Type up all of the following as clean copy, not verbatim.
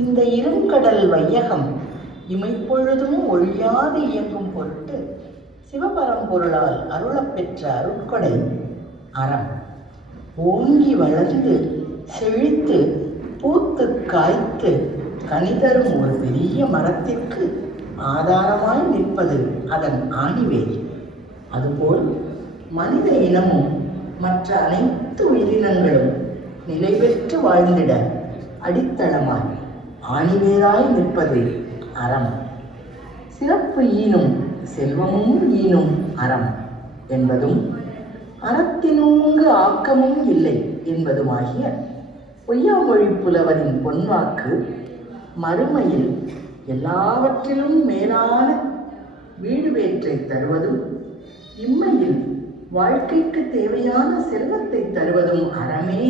இந்த இருங்கடல் வையகம் இமைப்பொழுதும் ஒழியாது இயங்கும் பொருட்டு சிவபரம்பொருளால் அருளப்பெற்ற அருட்கொடை அறம். ஓங்கி வளர்ந்து செழித்து பூத்து காய்த்து கனிதரும் ஒரு பெரிய மரத்திற்கு ஆதாரமாய் நிற்பது அதன் ஆணிவேர். அதுபோல் மனித இனமும் மற்ற அனைத்து உயிரினங்களும் நிலை பெற்று வாழ்ந்திட அடித்தளமாய் ஆணிவேராய் நிற்பது அறம். சிறப்பு ஈனும் செல்வமும் ஈனும் அறம் என்பதும் அறத்தினூங்கு ஆக்கமும் இல்லை என்பதுமாகிய பொய்யாமொழி புலவரின் பொன்வாக்கு மறுமையில் எல்லாவற்றிலும் மேலான வீடு வேற்றை தருவதும் இம்மையில் வாழ்க்கைக்கு தேவையான செல்வத்தை தருவதும் அறமே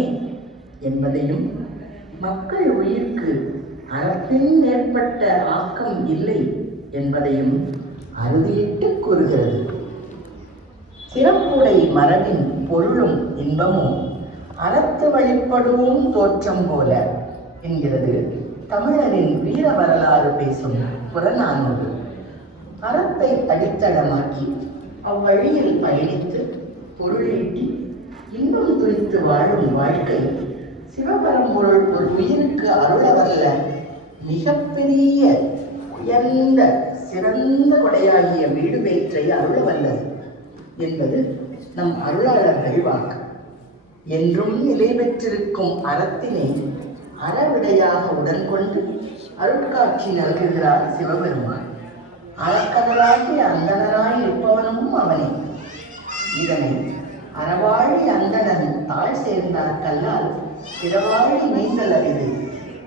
என்பதையும் மக்கள் உயிர்க்கு அறத்தின் மேற்பட்ட ஆக்கம் இல்லை என்பதையும் அறுதியிட்டு கூறுகிறது. சிறப்புடை மரபின் பொருளும் இன்பமும் அறத்து வழிபடுவோம் தோற்றம் போல என்கிறது தமிழரின் வீர வரலாறு பேசும் புறநானூறு. அறத்தை அடித்தளமாக்கி அவ்வழியில் பயணித்து பொருளீட்டி இன்பம் துய்த்து வாழும் வாழ்க்கை சிவபரம்பொருள் ஒரு உயிருக்கு அருளவல்ல மிகப்பெரிய உயர்ந்த சிறந்த கொடையாகிய வீடு வேற்றை அருளவல்லது என்பது நம் அருளாளர்கள் வாக்கு. என்றும் நிலை பெற்றிருக்கும் அறத்தினை அறவிடையாக உடன் கொண்டு அருட்காட்சி நல்குகிறார் சிவபெருமான். அறக்கடலாகி அந்தனராய் இருப்பவனும் அவனே. இதனை அறவாழி அந்தணன் தாழ் சேர்ந்தார் கல்லால் பிறவாழி நீந்தல் அறிவு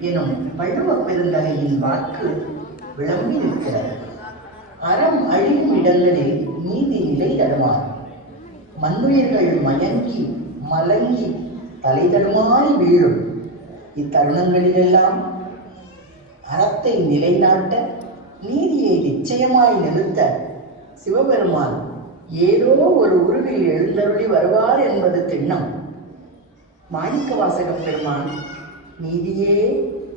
எனும் வள்ளுவ பெருந்தகையின் வாக்கு விளம்பி நிற்கிறது. அறம் அழியும் இடங்களில் நீதி நிலை தடுமாறும். மண்ணுயிர்கள் மயங்கி மலங்கி தலை தடுமாறி வீழும். இத்தருணங்களிலெல்லாம் அறத்தை நிலைநாட்ட நீதியை நிச்சயமாய் நிறுத்த சிவபெருமான் ஏதோ ஒரு உருவில் எழுந்தருளி வருவார் என்பது திண்ணம். மாணிக்கவாசகப் பெருமான் நீதியே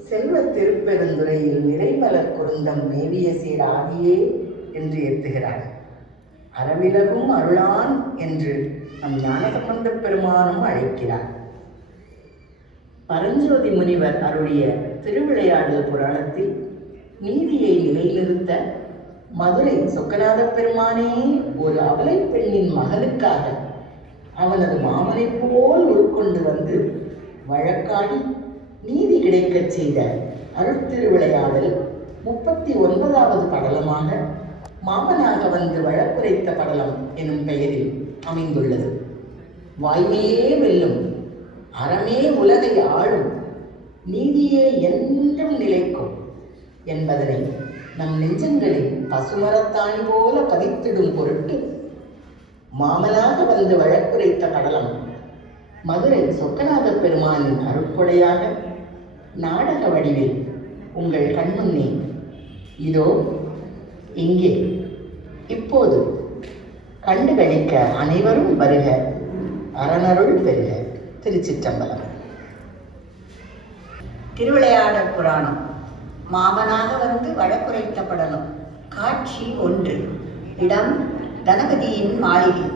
செல்வ திருப்பெருந்துறையில் நிறைமலர் குருந்தம் மேவிய சீர் ஆதியே என்று ஏற்றுகிறார். அறவிலகும் அருளான் என்று நம் ஞானசம்பந்த பெருமானும் அழைக்கிறார். பரஞ்சோதி முனிவர் அருளிய திருவிளையாடல் புராணத்தில் நீதியை நிலைநிறுத்த மதுரை சொக்கநாத பெருமானே ஒரு அவலை பெண்ணின் மகனுக்காக அவனது மாமனை போல் உட்கொண்டு வந்து வழக்காடி நீதி கிடைக்கச் செய்த அருட்திருவிளையாடல் 39வது படலமாக மாமனாக வந்து வழக்குரைத்த படலம் எனும் பெயரில் அமைந்துள்ளது. வாய்மையே வெல்லும், அறமே உலகை ஆளும், நீதியே என்றும் நிலைக்கும் என்பதனை நம் நெஞ்சங்களில் பசுமரத்தாணி போல பதித்திடும் பொருட்டு மாமனாக வந்து வழக்குரைத்த படலம் மதுரை சொக்கநாத பெருமானின் அருட்கொடையாக நாடக வடிவில் உங்கள் கண்முன்னே இதோ இங்கே இப்போது கண்டுகளிக்க அனைவரும் வருக, அரணருள் பெறுக. திருச்சிற்றம்பலம். திருவிளையாடல் புராணம் மாமனாக வந்து வழக்குரைத்த படலம். காட்சி 1. இடம் கணபதியின் மாளிகை.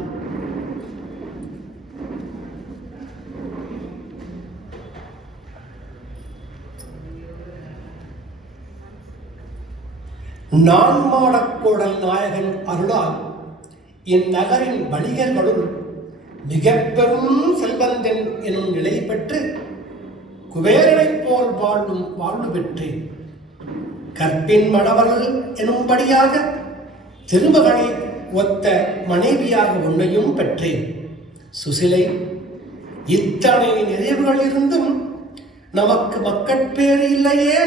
நான்மாடக்கோடல் நாயகன் அருளால் இந்நகரின் வணிகர்களுள் மிக பெரும் செல்வந்தன் எனும் நிலை பெற்று குபேரனைப் போல் வாழும் வாழ்வு பெற்றேன். கற்பின் மணவர்கள் எனும்படியாக திருமகனை ஒத்த மனைவியாக உன்னையும் பெற்றேன். சுசிலை, இத்தனை நிறைவுகளிலிருந்தும் நமக்கு மக்கட்பேறு இல்லையே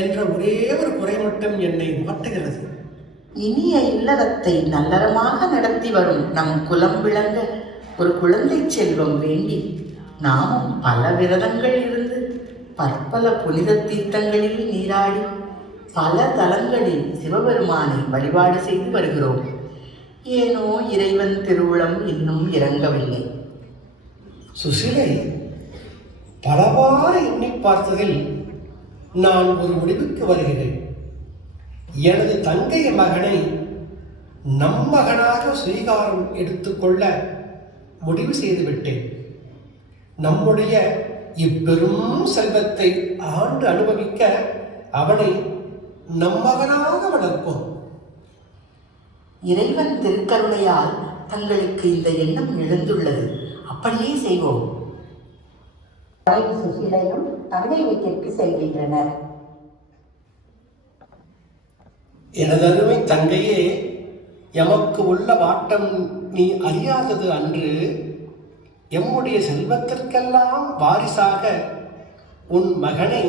என்ற ஒரே ஒரு குறை மட்டும் என்னை மாற்றுகிறது. இனிய இல்லறத்தை நல்லறமாக நடத்தி வரும் நம் குலம் விளங்க ஒரு குழந்தை செல்வம் வேண்டி நாமும் பல விரதங்கள் இருந்து பற்பல புனித தீர்த்தங்களில் நீராடி பல தலங்களில் சிவபெருமானை வழிபாடு செய்து வருகிறோம். ஏனோ இறைவன் திருவுளம் இன்னும் இறங்கவில்லை. சுசிலை, பலவாறு எண்ணி பார்த்ததில் நான் ஒரு முடிவுக்கு வருகிறேன். எனது தங்கை மகனை நம் மகனாக ஸ்வீகாரம் எடுத்துக்கொள்ள முடிவு செய்துவிட்டேன். நம்முடைய இப்பெரும் செல்வத்தை ஆண்டு அனுபவிக்க அவனை நம் மகனாக வளர்ப்போம். இறைவன் திருக்கருணையால் தங்களுக்கு இந்த எண்ணம் எழுந்துள்ளது. அப்படியே செய்வோம். சுசிலையும் தங்கை வீட்டிற்கு செல்கின்றனர். எனதருமை தங்கையே, எமக்கு உள்ள வாட்டம் நீ அறியாதது அன்று. எம்முடைய செல்வத்திற்கெல்லாம் வாரிசாக உன் மகனை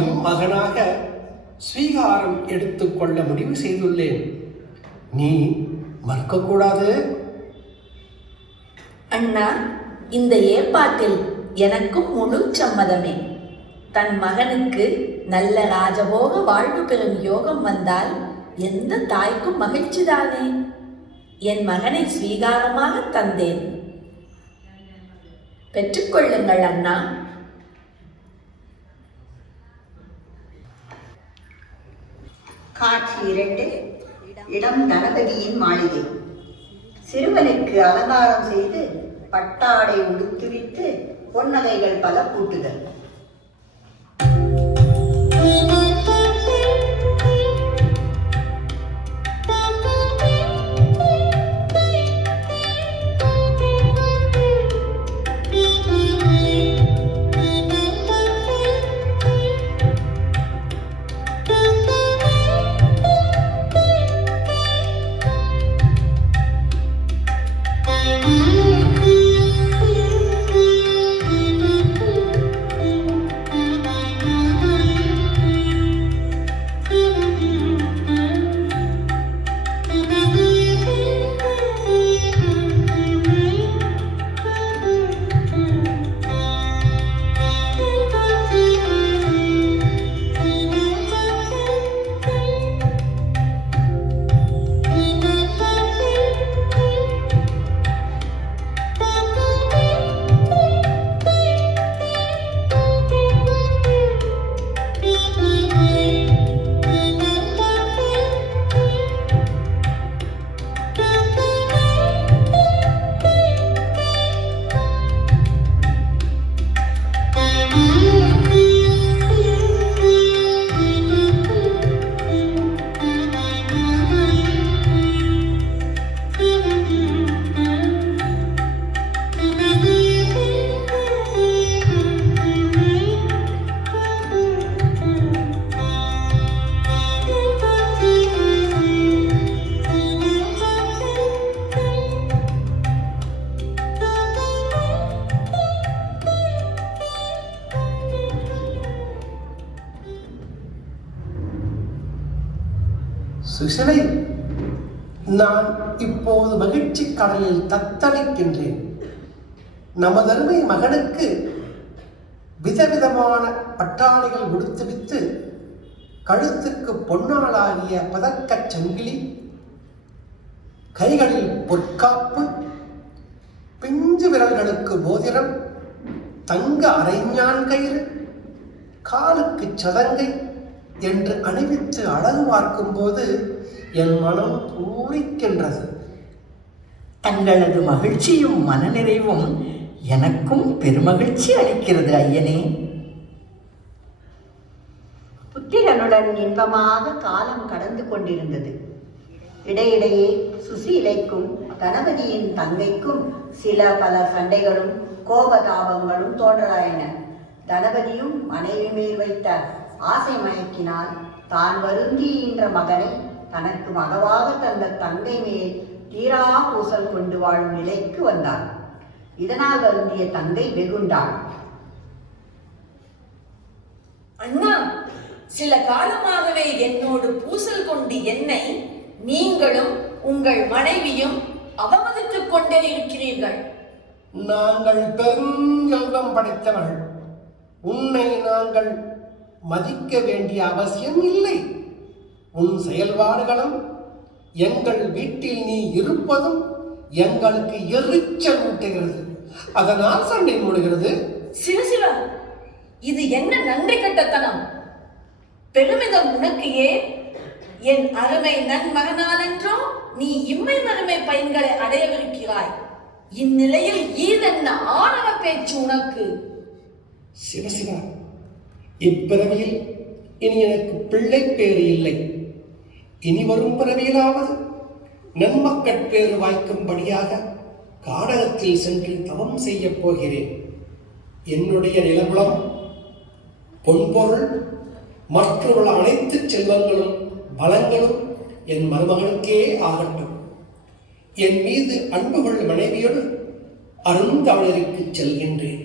எம் மகனாக ஸ்வீகாரம் எடுத்துக்கொள்ள முடிவு செய்துள்ளேன். நீ மறுக்கக்கூடாது. அண்ணா, இந்த ஏற்பாட்டில் எனக்கும் முழு சம்மதமே. தன் மகனுக்கு நல்ல ராஜபோக வாழ்வு பெறும் யோகம் வந்தால் எந்த தாய்க்கும் மகிழ்ச்சிதானே. என் மகனை ஸ்வீகாரமாக தந்தேன். பெற்றுக்கொள்ளுங்கள் அண்ணா. காட்சி 2. இடம் தனபதியின் மாளிகை. சிறுவனுக்கு அலங்காரம் செய்து பட்டாடை உடுத்துவித்து பொன்னகைகள் பல பூட்டுதல். சுசிலை, நான் இப்போது மகிழ்ச்சி கடலில் தத்தளிக்கின்றேன். நமதருமை மகனுக்கு விதவிதமான பட்டாடைகள் உடுத்துவித்து கழுத்துக்கு பொன்னாளாகிய பதக்கச் சங்கிலி, கைகளில் பொற்காப்பு, பிஞ்சு விரல்களுக்கு மோதிரம், தங்க அரைஞான் கயிறு, காலுக்கு சதங்கை என்று அணிவித்து அழகு பார்க்கும்போது என் மனம் பூரிக்கின்றது. தங்களது மகிழ்ச்சியும் மனநிறைவும் எனக்கும் பெருமகிழ்ச்சி அளிக்கிறது ஐயனே. புத்திரனுடன் இன்பமாக காலம் கடந்து கொண்டிருந்தது. இடையிடையே சுசீலைக்கும் கணபதியின் தங்கைக்கும் சில பல சண்டைகளும் கோபதாபங்களும் தோன்றலாயின. தனபதியும் மனைவி மேல் வைத்த ஆசை மயக்கினால் தான் வருந்தின்ற மகனை தனக்கு மகவாக தந்த தங்கை மேல் தீரா பூசல் கொண்டு வாழும் நிலைக்கு வந்தார். இதனால் வருந்திய தங்கை வெகுண்டாள். அண்ணா, சில காலமாகவே என்னோடு பூசல் கொண்டு என்னை நீங்களும் உங்கள் மனைவியும் அவமதித்துக் கொண்டே இருக்கிறீர்கள். நாங்கள் பெரும் யோகம் படைத்தவர்கள். உன்னை நாங்கள் மதிக்க வேண்டிய அவசியம் இல்லை. உன் செயல்பாடுகளும் எங்கள் வீட்டில் நீ இருப்பதும் எங்களுக்கு எரிச்சல் ஊட்டுகிறது. அதனால் சண்டை மூடுகிறது. சிவசிவ, இது என்ன நன்றி கட்டத்தனம்? பெருமிதம் உனக்கு ஏன்? என் அருமை நன்மகனால் என்றோ நீ இம்மை மறுமை பயன்களை அடையவிருக்கிறாய். இந்நிலையில் ஈதென்ன ஆணவ பேச்சு உனக்கு? சிவசிவா, இப்பிறவியில் இனி எனக்கு பிள்ளை பேறு இல்லை. இனி வரும் பிறவியிலாவது நன்மக்கள் பேறு வாய்க்கும்படியாக காடகத்தில் சென்று தவம் செய்யப் போகிறேன். என்னுடைய நிலபுலம், பொன்பொருள் மற்றுள்ள அனைத்து செல்வங்களும் பலங்களும் என் மருமகனுக்கே ஆகட்டும். என் மீது அன்பு கொள் மனைவியோடு அருந்தவளருக்கு செல்கின்றேன்.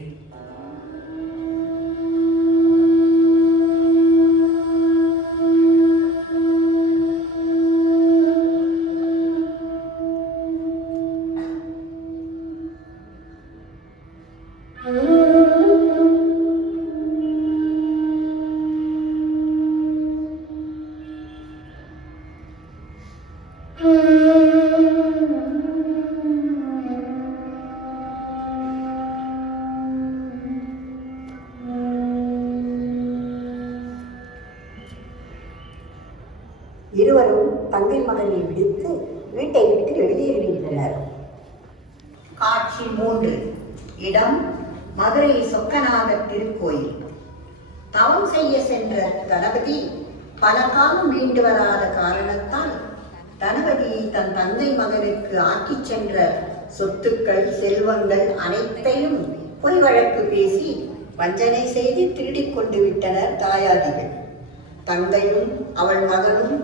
இருவரும் தங்கை மகனை விடுத்து வீட்டை விட்டு வெளியேறுகின்றனர். காட்சி 3. இடம் மதுரை சொக்கநாதர் திருக்கோயில். தவம் செய்ய சென்ற கணபதி பல காலம் மீண்டு வராத காரணத்தால் கணபதி தன் தந்தை மகனுக்கு ஆக்கிச் சென்ற சொத்துக்கள் செல்வங்கள் அனைத்தையும் பொய் வழக்கு பேசி வஞ்சனை செய்து திருடிக் கொண்டு விட்டனர் தாயாதிகள். தந்தையும் அவள் மகனும்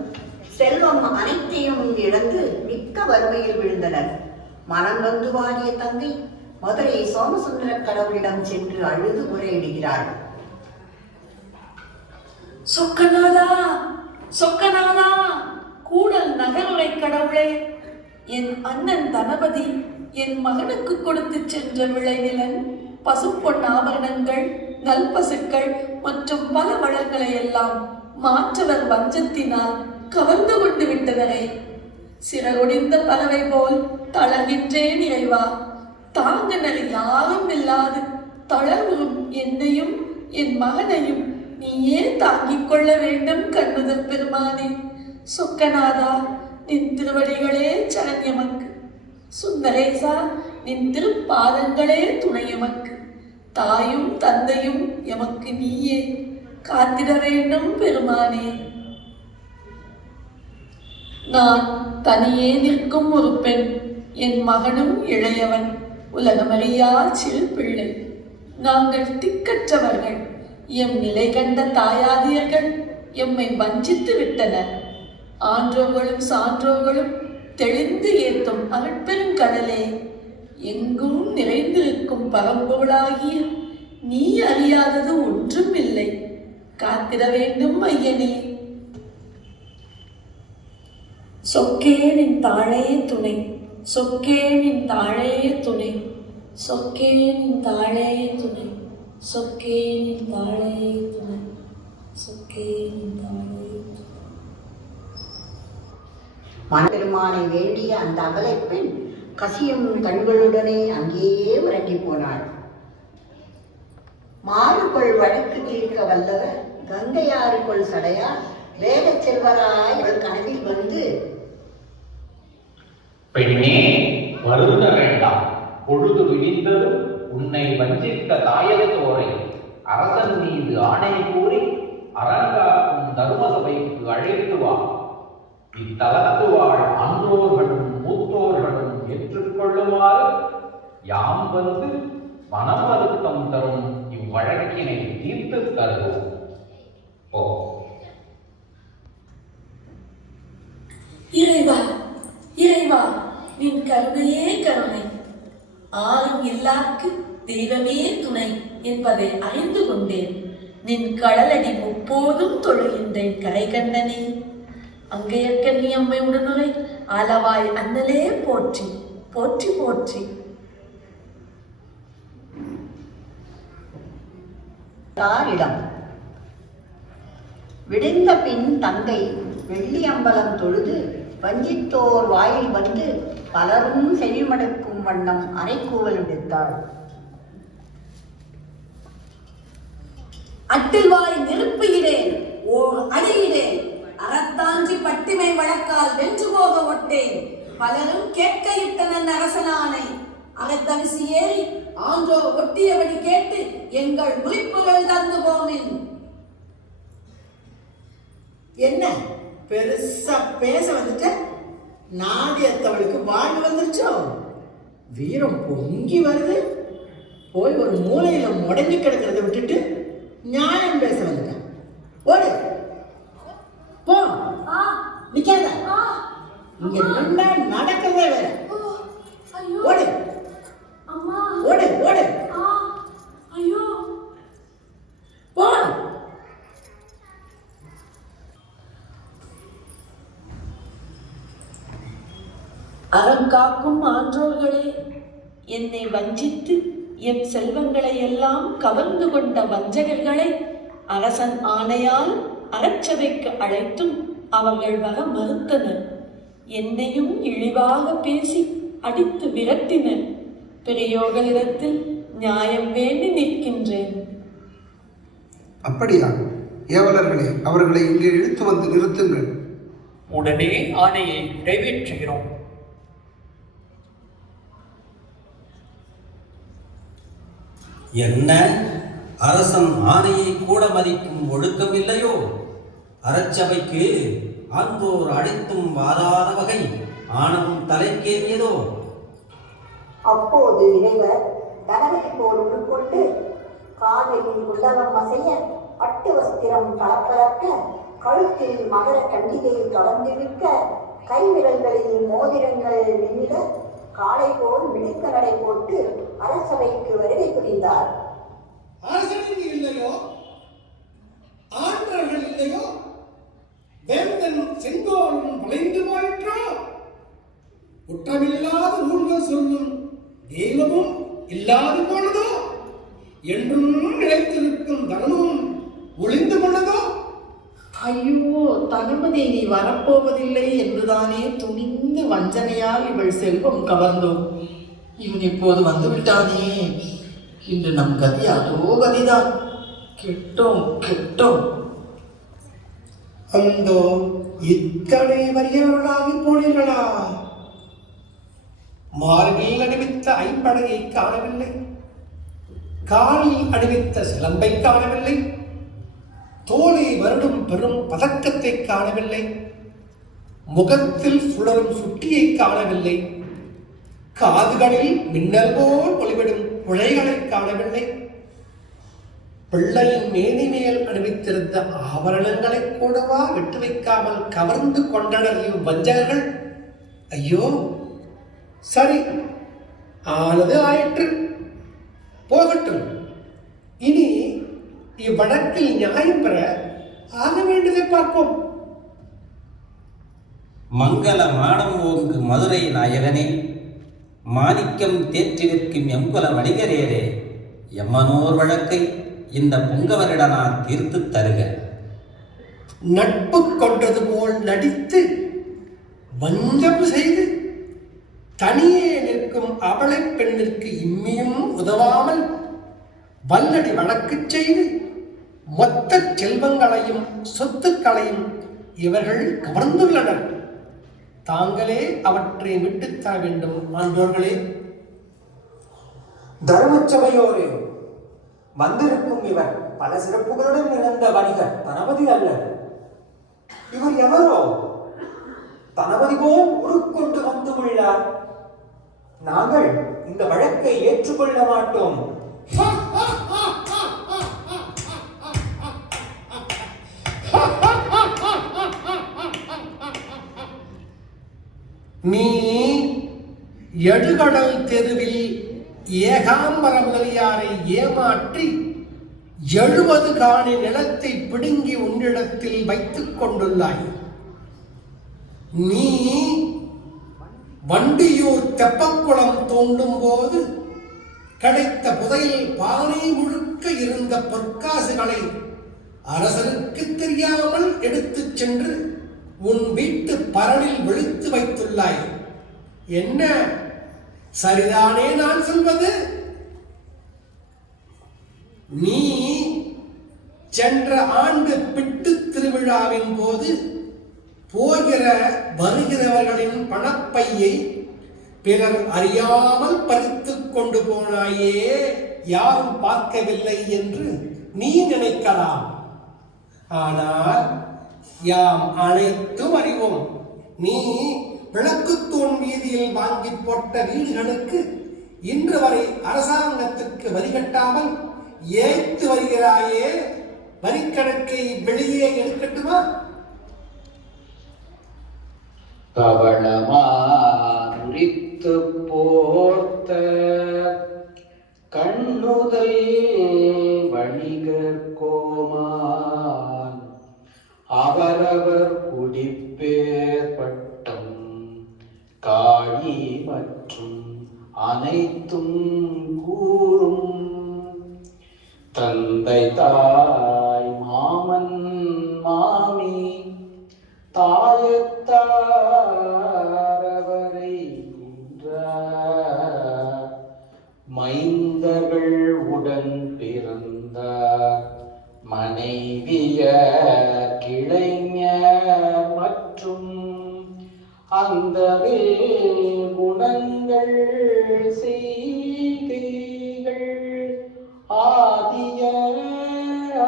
செல்வம் அனைத்தையும் இழந்து மிக்க வறுமையில் விழுந்தனர். மனம் நொந்து வாடிய தங்கை மதுரை சோமசுந்தர கடவுளிடம் சென்று அழுது முறையிடுகிறாள். சொக்கநாதா, சொக்கநாதா, கூடல் நகருரை கடவுளே, என் அண்ணன் தனபதி என் மகனுக்கு கொடுத்து சென்ற விளைநிலன், பசும்பொன் ஆபரணங்கள், நல்பசுக்கள் மற்றும் பல வளங்களை எல்லாம் மாற்றவர் வஞ்சத்தினால் கவர்ந்து கொண்டு விட்டனரே. சிறகொடிந்த பறவை போல் தளர்கின்றேன் இறைவா. தாங்கனர் யாரும் இல்லாது தளர்வும் என்னையும் என் மகனையும் நீயே தாங்கிக் கொள்ள வேண்டும் கண்ணுதல் பெருமானே. சொக்கநாதா, நின் திருவடிகளே சரண்யமக்கு. சுந்தரேசா, நின் திருப்பாதங்களே துணையமக்கு. தாயும் தந்தையும் எமக்கு நீயே காத்திட வேண்டும் பெருமானே. நான் தனியே நிற்கும் ஒரு பெண், என் மகனும் இளையவன், உலகமறியா சிறு பிள்ளை. நாங்கள் திக்கற்றவர்கள். எம் நிலை கண்ட தாயாதியர்கள் எம்மை வஞ்சித்து விட்டனர். ஆன்றோர்களும் சான்றோர்களும் தெளிந்து ஏத்தும் அருட்பெருங்கடலே, எங்கும் நிறைந்திருக்கும் பரம்பொருளாகிய நீ அறியாதது ஒன்றும் இல்லை. காத்திட வேண்டும் ஐயனே. சொக்கே நின் தாழே துணை, சொக்கே நின் தாழே துணை, சொக்கே நின் தாழே துணை, சொக்கே நின் தாழே துணை, சொக்கே நின் தாழே துணை. மணப்பெருமானை வேண்டிய அந்த அகலை பெண் கசியும் கண்களுடனே அங்கேயே உறங்கி போனாள். மாறுகொள் வழக்கு தீர்க்க வல்லவர் கங்கையாறுகொள் சடையார் வேத செல்வராய் அவள் கனவில் வந்து, பெண்ணே, வருந்த வேண்டாம். பொழுது விடிந்ததும் உன்னை வஞ்சித்த தாயத்தோரை அரசன் மீது ஆணை கூறி அரங்காக்கும் தர்மசபைக்கு அழைத்து வா. இத்தலத்து வாழ் ஆன்றோர்களும் மூத்தோர்களும் ஏற்றுக்கொள்ளுமாறு யாம் வந்து மனம் வருத்தம் தரும் இவ்வழக்கினை தீர்த்து தருவோம். ஓ இறைவா, இறைவா, நின் கருணையே கருணை. ஆறும் இல்லார்க்கு தெய்வமே துணை என்பதை அறிந்து கொண்டேன். நின் கடலடி முப்போதும் தொழுகின்றேன் கரை கண்டனே. அங்கையற்க நீ அம்மை உடனுரை ஆலவாய் அண்ணலே போற்றி போற்றி போற்றி. இடம் விடிந்த பின் தங்கை வெள்ளி அம்பலம் தொழுது வஞ்சித்தோர் வாயில் வந்து பலரும் செவிமடுக்கும் வண்ணம் அரைக்கூவல் விடுத்தாள். அட்டில்வாய் நெருப்பியிடேன், ஓர் அடியிடேன், அறத்தாஞ்சி பட்டிமை வழக்கால் வென்று போக ஒட்டேன். பலரும் கேட்க இட்டனன் அரசனானை, அறத்தரிசி ஏறி ஆன்றோ ஒட்டியபடி கேட்டு எங்கள் முறிப்புகள் தந்து போமின். என்ன பெருசா பேச வந்துட்ட? நாடியத்தவளுக்கு வாழ்வு வந்துருச்சோ? வீரம் பொங்கி வருது. போய் ஒரு மூலையில முடங்கி கிடக்கிறத விட்டுட்டு நியாயம் பேச வந்துட்ட. ஓடு போ, நிக்காத. இங்க நின்னா நடக்கிறதே வேற. ஓடு ஓடு ஓடு போ. அறம் காக்கும் ஆன்றோர்களே, என்னை வஞ்சித்து என் செல்வங்களை எல்லாம் கவர்ந்து கொண்ட வஞ்சகர்களை அரசன் ஆணையால் அறச்சபைக்கு அழைத்தும் அவர்கள் வர மறுத்தனர். என்னையும் இழிவாக பேசி அடித்து விரட்டினர். பெரியோர்களிடத்தில் நியாயம் வேண்டி நிற்கின்றேன். அப்படியா? ஏவலர்களே, அவர்களை இங்கே இழுத்து வந்து நிறுத்துங்கள். உடனே ஆணையை நிறைவேற்றுகிறோம். என்ன, அரசன் ஆணையை கூட மதிக்கும் ஒழுக்கம் இல்லையோ? அறச்சபைக்கு ஆன்றோர் அழைத்தும் வாராத வகை ஆணவம் தலைக்கேறியதோ? அப்போது இறைவர் கனவை போல் உள்கொண்டு காலில் உள்ளகம் அசைய, பட்டு வஸ்திரம் பளபளக்க, கழுத்தில் மகர கண்டிகை தொடர்ந்திருக்க, கைவிரல்களில் மோதிரங்கள் மின்னிட, காளை போல் மிடுக்க நடை போட்டு அரசவைக்கு வருகை புரிந்தார். அரசன் இல்லையோ? ஆன்றர்கள் இல்லையோ? வேந்தன் செங்கோலும் வளைந்து போயிற்றோ? குற்றமில்லாத ஊர்கள் சொல்லும் தெய்வமும் இல்லாது போனதோ? என்றும் நிலைத்திருக்கும் தனமும் ஒளிந்து கொண்டதோ? ஐயோ, தனமதி நீ வரப்போவதில்லை என்றுதானே துணிந்து வஞ்சனையால் இவள் செல்வம் கவர்ந்தோம். இவன் இப்போது வந்து விட்டானே. இன்று நம் கதி அதோ கதிதான். கெட்டோம் கெட்டோம். அந்தோ இத்தனை வறியவர்களாகி போனீர்களா? மார்பில் அணிவித்த ஐம்படையை காணவில்லை, காலில் அணிவித்த சிலம்பை காணவில்லை, தோலை வருடும் பெரும் பதக்கத்தை காணவில்லை, முகத்தில் சுழலும் சுட்டியை காணவில்லை, காதுகளில் மின்னல் போல் ஒளிவிடும் குழைகளை காணவில்லை, பிள்ளையின் மேனி மேல் அணிவித்திருந்த ஆபரணங்களை கூடவா விட்டு வைக்காமல் கவர்ந்து கொண்டனர் இவ்வஞ்சகர்கள். ஐயோ, சரி, ஆனது ஆயிற்று, போகட்டும். இனி இவ்வழக்கில் நியாயம் பெற ஆக வேண்டியதை பார்ப்போம். மங்கள மாடம் ஓங்கு மதுரை நாயகனே, மாணிக்கம் தேற்றி நிற்கும் எங்குல வணிகரேரே, எம்மனோர் வழக்கை இந்த புங்கவரிடனா தீர்த்து தருக. நட்பு கொண்டது போல் நடித்து வஞ்சம் செய்து தனியே நிற்கும் அவளை பெண்ணிற்கு இம்மியும் உதவாமல் வல்லடி வழக்கு செய்து மொத்த செல்வங்களையும் சொத்துக்களையும் இவர்கள் கவர்ந்துள்ளனர். தாங்களே அவற்றை விட்டுத் தர வேண்டும் ஆண்டோர்களே. தர்மச்சபையோரே, வந்திருக்கும் இவர் பல சிறப்புகளுடன் நிறைந்த வணிகர் தனபதி அல்ல. இவர் எவரோ? தனபதி போல் உருக்கொண்டு வந்து உள்ளார். நாங்கள் இந்த வழக்கை ஏற்றுக்கொள்ள மாட்டோம். நீ எழுகடல் தெருவில் ஏகாம்பர முதலியாரை ஏமாற்றி 70 காணி நிலத்தை பிடுங்கி உன்னிடத்தில் வைத்துக் கொண்டுள்ளாய். நீ வண்டியூர் தெப்பக்குளம் தோண்டும் போது கிடைத்த புதையில் பானை முழுக்க இருந்த பொற்காசுகளை அரசருக்கு தெரியாமல் எடுத்துச் சென்று உன் வீட்டு பரணில் விழித்து வைத்துள்ளாய். என்ன, சரிதானே நான் சொல்வது? நீ சென்ற ஆண்டு பிட்டு திருவிழாவின் போது போகிற வருகிறவர்களின் பணப்பையை பிறர் அறியாமல் பறித்து கொண்டு போனாயே, யாரும் பார்க்கவில்லை என்று நீ நினைக்கலாம். ஆனால் யாம் அனைத்தும் அறிவோம். நீ விளக்குத்தூண் வீதியில் வாங்கி போட்ட வீடுகளுக்கு இன்று வரை அரசாங்கத்திற்கு வரி கட்டாமல் ஏய்த்து வருகிறாயே, வரிக்கணக்கை வெளியே எடுக்கட்டுமா? பவளமா முறித்து போர்த்த கண்ணுதல் வணிகர் கோமான் அவரவர் குடிப்பேர் பட்டம் காழி மற்றும் அனைத்தும் கூறும் தந்தை தாய் மாமன் மாமி தாயத்தாரவரை மைந்தர்கள் உடன் பிறந்தார் மனைவிய கிளைஞர் மற்றும் அந்த குணங்கள் செய்கைகள் ஆதிய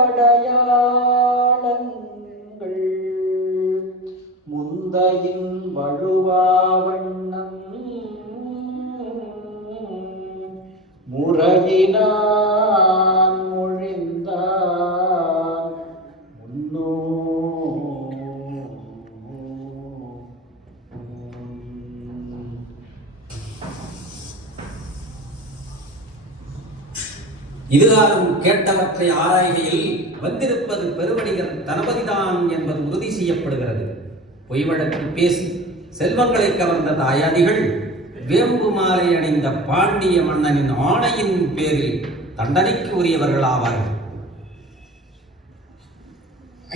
அடையாளங்கள் முந்தையின் வழுவாவண்ணம் முறையினான் மொழிந்தான் முன்னோ. இதுகாரும் கேட்டவற்றை ஆராய்கையில் வந்திருப்பது பெருவணிகர் தனபதிதான் என்பது உறுதி செய்யப்படுகிறது. பொய் வழக்கு பேசி செல்வங்களை கவர்ந்த தாயாதிகள் வேம்பு மாலை அணிந்த பாண்டிய மன்னனின் ஆணையின் பேரில் தண்டனைக்கு உரியவர்கள் ஆவார்கள்.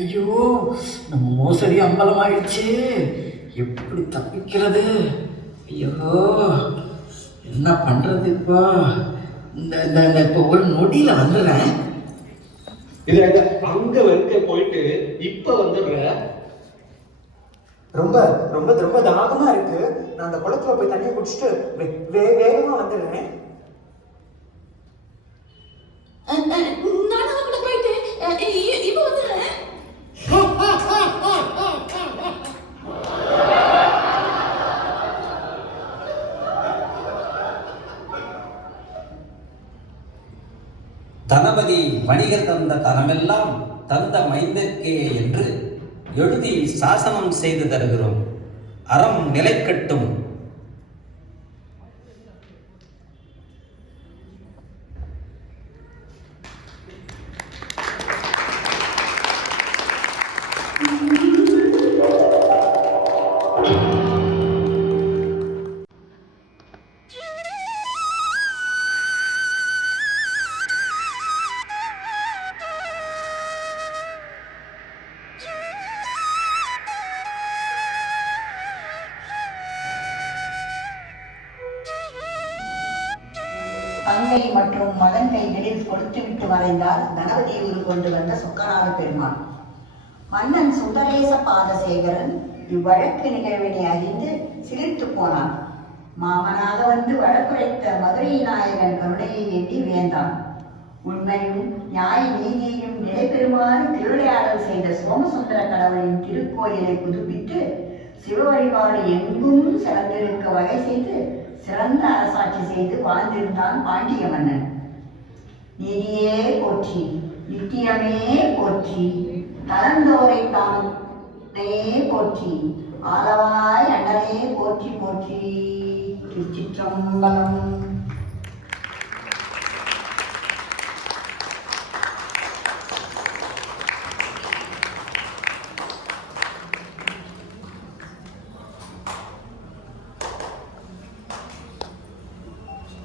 ஐயோ, நம்ம மோசடி அம்பலமாயிடுச்சு. எப்படி தப்பிக்கிறது? ஐயோ, என்ன பண்றது இப்போ? இப்போ ஒரு நொடியில வந்துடுறேன். அங்க வரைக்க போயிட்டு இப்ப வந்துடுறேன். ரொம்ப ரொம்ப ரொம்ப தாகமா இருக்கு. நான் அந்த குளத்துல போய் தண்ணியை குடிச்சிட்டு வேகமா வந்துடுறேன். நானும் கூட போயிட்டு இப்ப வந்துடுறேன். தனபதி வணிகர் தந்த தனமெல்லாம் தந்த மைந்தர்க்கே என்று எழுதி சாசனம் செய்து தருகிறோம். அறம் நிலைக்கட்டும். தங்கை மற்றும் மகன் கைகளில் கொடுத்துவிட்டு மறைந்தார் கணபதியூர் கொண்டு வந்த சொக்கநாத பெருமான். மன்னன் சுந்தரேச பாதசேகரன் இவ்வழக்கு நிகழ்வினை அறிந்து சிரித்து போனான். மாமனாக வந்து வழக்குரைத்த மதுரை நாயகன் கருணையை எண்ணி வேந்தான். உண்மையும் நியாய நீதியையும் நிலைபெறுமாறு திருவிளையாடல் செய்த சோமசுந்தர கடவுளின் திருக்கோயிலை புதுப்பித்து சிவ வழிபாடு எங்கும் சிறந்திருக்க வகை செய்து சிறந்த அரசாட்சி செய்து வாழ்ந்திருந்தான் பாண்டிய மன்னன். நீதியே போற்றி, நித்தியமே போற்றி, கலந்தோரை தானே போற்றி, ஆலவாய் அண்ணலே போற்றி போற்றி. திருச்சிற்றம்பலம்.